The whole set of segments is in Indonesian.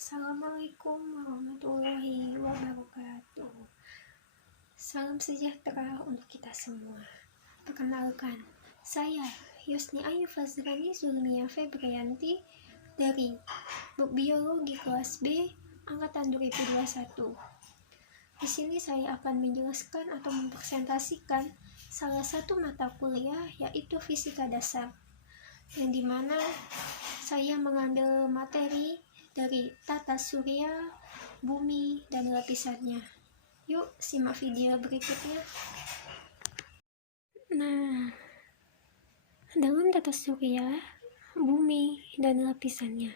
Assalamualaikum warahmatullahi wabarakatuh. Salam sejahtera untuk kita semua. Perkenalkan, saya Yusni Ayu Fazrani Zulmia Febrianti dari Biologi kelas B angkatan 2021. Di sini saya akan menjelaskan atau mempresentasikan salah satu mata kuliah, yaitu fisika dasar, yang dimana saya mengambil materi dari tata surya, bumi, dan lapisannya. Yuk simak video berikutnya. Nah, dalam tata surya, bumi, dan lapisannya,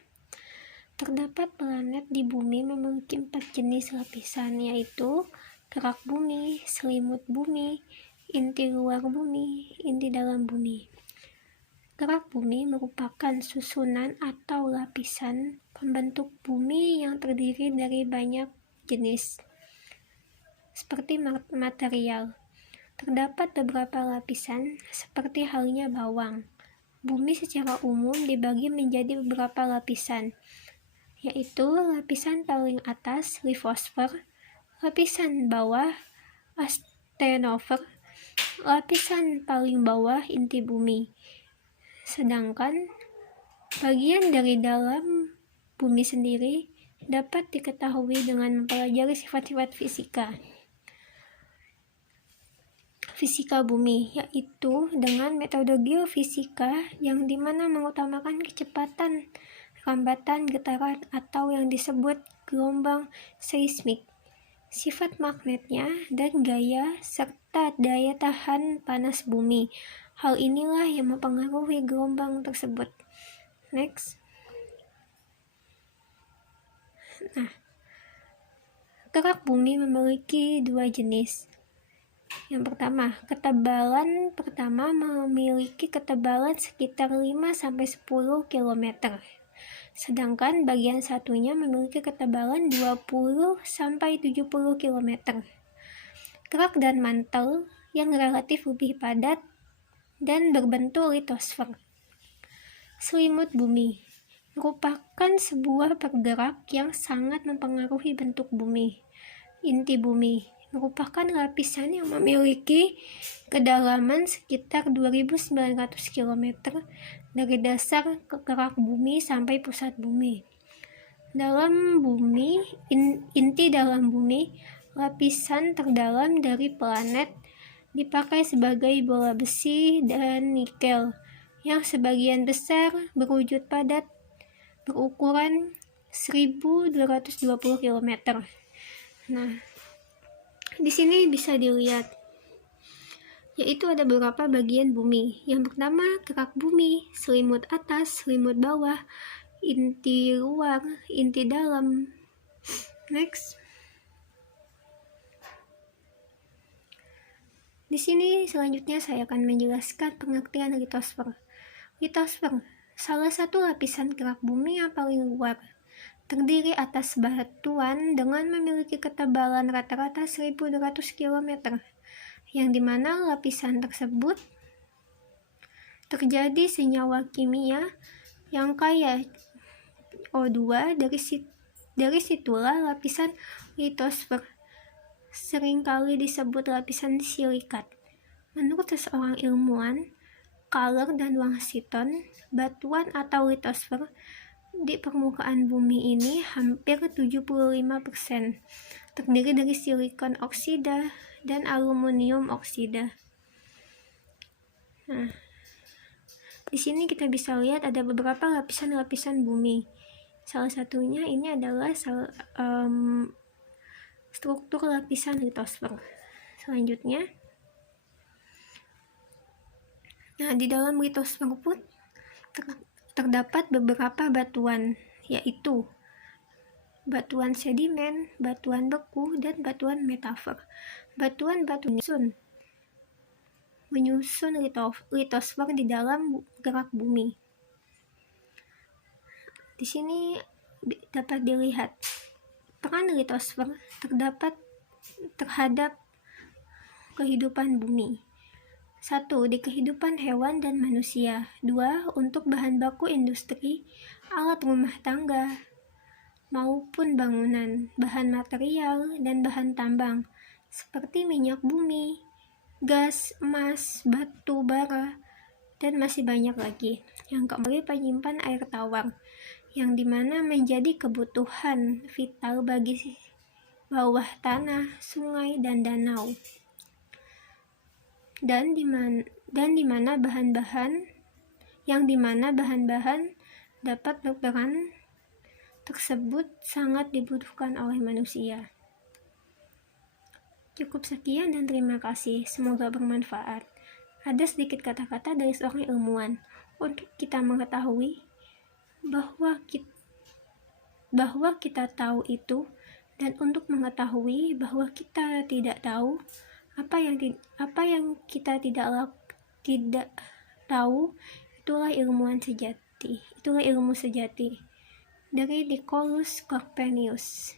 terdapat planet di bumi memiliki 4 jenis lapisan, yaitu kerak bumi, selimut bumi, inti luar bumi, inti dalam bumi. Kerak bumi merupakan susunan atau lapisan pembentuk bumi yang terdiri dari banyak jenis, seperti material. Terdapat beberapa lapisan, seperti halnya bawang. Bumi secara umum dibagi menjadi beberapa lapisan, yaitu lapisan paling atas, litosfer, lapisan bawah, asthenosfer, lapisan paling bawah, inti bumi. Sedangkan bagian dari dalam bumi sendiri dapat diketahui dengan mempelajari sifat-sifat fisika bumi, yaitu dengan metode geofisika yang dimana mengutamakan kecepatan, rambatan, getaran, atau yang disebut gelombang seismik, sifat magnetnya, dan gaya serta daya tahan panas bumi. Hal inilah yang mempengaruhi gelombang tersebut. Next. Nah, kerak bumi memiliki 2 jenis. Yang pertama, ketebalan pertama memiliki ketebalan sekitar 5-10 km. Sedangkan bagian satunya memiliki ketebalan 20-70 km. Kerak dan mantel yang relatif lebih padat dan berbentuk litosfer. Selimut bumi merupakan sebuah pergerak yang sangat mempengaruhi bentuk bumi. Inti bumi merupakan lapisan yang memiliki kedalaman sekitar 2.900 km dari dasar kerak bumi sampai pusat bumi. Dalam bumi, inti dalam bumi, lapisan terdalam dari planet dipakai sebagai bola besi dan nikel yang sebagian besar berwujud padat berukuran 1.220 km. Nah, di sini bisa dilihat, yaitu ada beberapa bagian bumi. Yang pertama, kerak bumi, selimut atas, selimut bawah, inti luar, inti dalam. Next. Di sini selanjutnya saya akan menjelaskan pengertian litosfer. Litosfer, salah satu lapisan kerak bumi yang paling luar, terdiri atas batuan dengan memiliki ketebalan rata-rata 1.200 km, yang dimana lapisan tersebut terjadi senyawa kimia yang kaya O2. Dari situlah lapisan litosfer seringkali disebut lapisan silikat. Menurut seseorang ilmuwan, Kaler dan Washington, batuan atau litosfer di permukaan bumi ini hampir 75% terdiri dari silikon oksida dan aluminium oksida. Nah, di sini kita bisa lihat ada beberapa lapisan-lapisan bumi. Salah satunya ini adalah struktur lapisan litosfer. Selanjutnya, di dalam litosfer pun terdapat beberapa batuan, yaitu batuan sedimen, batuan beku, dan batuan metafor. Batuan-batu menyusun litosfer di dalam kerak bumi. Di sini dapat dilihat peran litosfer terhadap kehidupan bumi. 1. Di kehidupan hewan dan manusia. 2. Untuk bahan baku industri, alat rumah tangga, maupun bangunan, bahan material, dan bahan tambang, seperti minyak bumi, gas, emas, batu bara, dan masih banyak lagi. Yang keempat, penyimpan air tawar, yang dimana menjadi kebutuhan vital bagi bawah tanah, sungai, dan danau. Dan dimana bahan-bahan dapat berperan tersebut sangat dibutuhkan oleh manusia. Cukup sekian dan terima kasih, semoga bermanfaat. Ada sedikit kata-kata dari seorang ilmuwan untuk kita mengetahui bahwa kita tahu itu, dan untuk mengetahui bahwa kita tidak tahu apa yang kita tidak tahu. Itulah ilmu sejati dari Nicholas Copernicus.